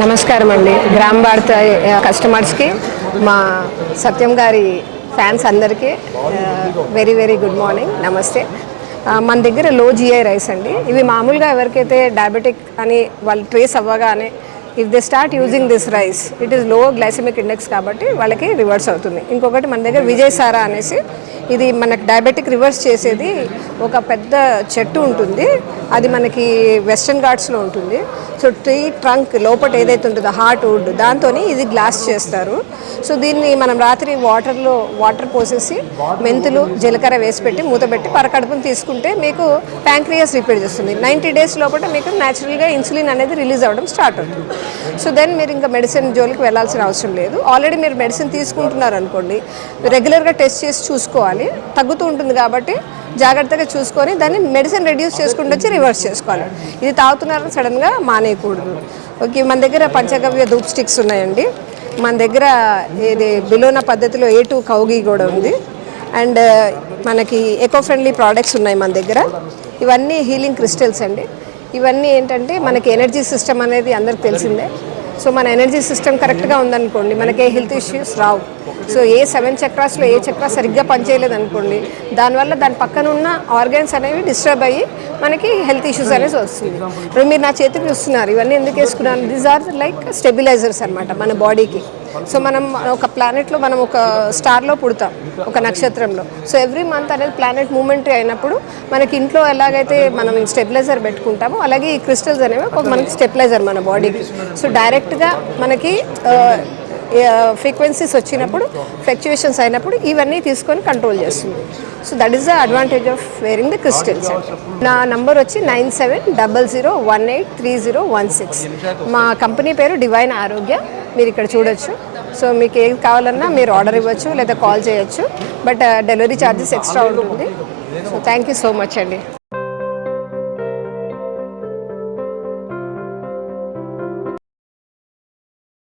నమస్కారం అండి. గ్రామ్ భారత్ కస్టమర్స్కి, మా సత్యం గారి ఫ్యాన్స్ అందరికీ వెరీ వెరీ గుడ్ మార్నింగ్, నమస్తే. మన దగ్గర లో జిఐ రైస్ అండి. ఇవి మామూలుగా ఎవరికైతే డయాబెటిక్ అని వాళ్ళు ట్రేస్ అవ్వగానే if they start using this rice, it is low glycemic index కాబట్టి వాళ్ళకి రివర్స్ అవుతుంది. ఇంకొకటి మన దగ్గర విజయ్ సారా అనేసి, ఇది మనకు డయాబెటిక్ రివర్స్ చేసేది ఒక పెద్ద చెట్టు ఉంటుంది. అది మనకి వెస్టర్న్ ఘాట్స్లో ఉంటుంది. సో ట్రీ ట్రంక్ లోపల ఏదైతే ఉంటుందో హార్ట్ వుడ్, దాంతో ఇది గ్లాస్ చేస్తారు. సో దీన్ని మనం రాత్రి వాటర్ పోసేసి మెంతులు జీలకర్ర వేసి పెట్టి మూత పెట్టి పరకడుపుని తీసుకుంటే మీకు ప్యాంక్రియాస్ రిపేర్ చేస్తుంది. 90 days లోపల మీకు న్యాచురల్గా ఇన్సులిన్ అనేది రిలీజ్ అవ్వడం స్టార్ట్ అవుతుంది. సో దెన్ మీరు ఇంకా మెడిసిన్ జోలికి వెళ్ళాల్సిన అవసరం లేదు. ఆల్రెడీ మీరు మెడిసిన్ తీసుకుంటున్నారు అనుకోండి, రెగ్యులర్గా టెస్ట్ చేసి చూసుకోవాలి. తగ్గుతూ ఉంటుంది కాబట్టి జాగ్రత్తగా చూసుకొని దాన్ని మెడిసిన్ రెడ్యూస్ చేసుకుంటూ వచ్చి రివర్స్ చేసుకోవాలి. ఇది తాగుతున్నారని సడన్గా మానేయకూడదు. ఓకే, మన దగ్గర పంచగవ్య ధూప్ స్టిక్స్ ఉన్నాయండి. మన దగ్గర ఇది బిలోనా పద్ధతిలో A2 కౌగి కూడా ఉంది. అండ్ మనకి ఎకో ఫ్రెండ్లీ ప్రోడక్ట్స్ ఉన్నాయి మన దగ్గర. ఇవన్నీ హీలింగ్ క్రిస్టల్స్ అండి. ఇవన్నీ ఏంటంటే మనకి ఎనర్జీ సిస్టమ్ అనేది అందరికి తెలిసిందే. సో మన ఎనర్జీ సిస్టమ్ కరెక్ట్గా ఉందనుకోండి, మనకి ఏ హెల్త్ ఇష్యూస్ రావు. సో ఏ 7 చక్రాస్లో ఏ చక్ర సరిగ్గా పనిచేయలేదు అనుకోండి, దానివల్ల దాని పక్కన ఉన్న ఆర్గన్స్ అనేవి డిస్టర్బ్ అయ్యి మనకి హెల్త్ ఇష్యూస్ అనేది వస్తుంది. ఇప్పుడు మీరు నా చేతికి చూస్తున్నారు, ఇవన్నీ ఎందుకు వేసుకున్నాను? దీస్ ఆర్ లైక్ స్టెబిలైజర్స్ అనమాట మన బాడీకి. సో మనం ఒక ప్లానెట్లో, మనం ఒక స్టార్లో పుడతాం, ఒక నక్షత్రంలో. సో ఎవ్రీ మంత్ అనేది ప్లానెట్ మూమెంట్ అయినప్పుడు మనకి ఇంట్లో ఎలాగైతే మనం స్టెబిలైజర్ పెట్టుకుంటామో, అలాగే ఈ క్రిస్టల్స్ అనేవి ఒక మనకి స్టెబిలైజర్ మన బాడీకి. సో డైరెక్ట్గా మనకి ఫ్రీక్వెన్సీస్ వచ్చినప్పుడు, ఫ్లక్చుయేషన్స్ అయినప్పుడు ఇవన్నీ తీసుకొని కంట్రోల్ చేస్తుంది. So that is the advantage of wearing the crystals. నా నంబర్ వచ్చి 9700183016. మా కంపెనీ పేరు డివైన్ ఆరోగ్య. మీరు ఇక్కడ చూడొచ్చు. సో మీకు ఏది కావాలన్నా మీరు ఆర్డర్ ఇవ్వచ్చు లేదా కాల్ చేయొచ్చు. బట్ డెలివరీ ఛార్జెస్ ఎక్స్ట్రా ఉంటుంది. So thank you so much అండి.